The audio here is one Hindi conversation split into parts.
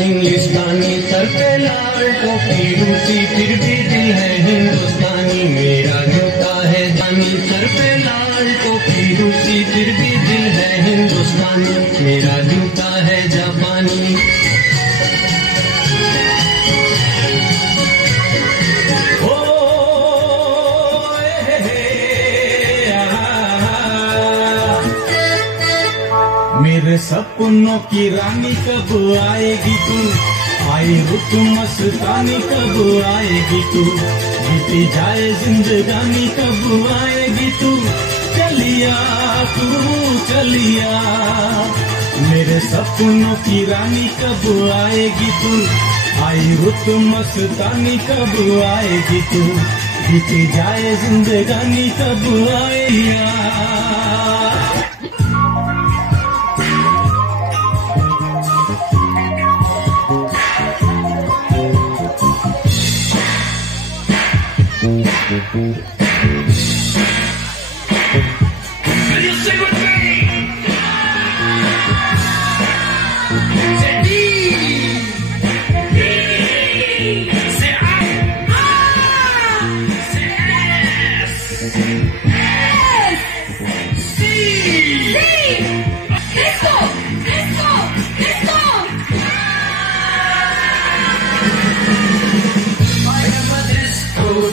इंग्लिस्तानी सर पे लाल टोपी रूसी फिर भी दिल है हिंदुस्तानी। मेरा जूता है जानी सर पे लाल टोपी रूसी फिर भी दिल है हिंदुस्तानी। मेरा जूता है जापानी। मेरे सपनों की रानी कब आएगी तू, आई रुत मस्तानी कब आएगी तू, बीती जाए जिंदगानी कब आएगी तू, चलिया तू चलिया। मेरे सपनों की रानी कब आएगी तू, आई रुत मस्तानी कब आएगी तू, बीती जाए जिंदगानी कब आएगी।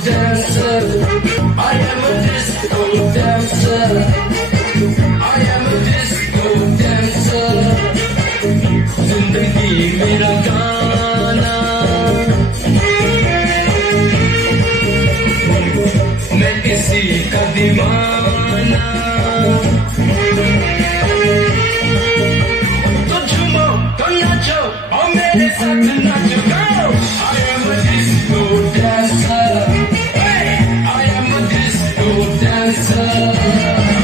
Dancer, I am a disco dancer. I am a disco dancer. जिंदगी मेरा गाना, मैं किसी का दीवाना। तो झूमो तो नाचो और मेरे साथ नाचो। I am a disco dancer. I am a disco dancer.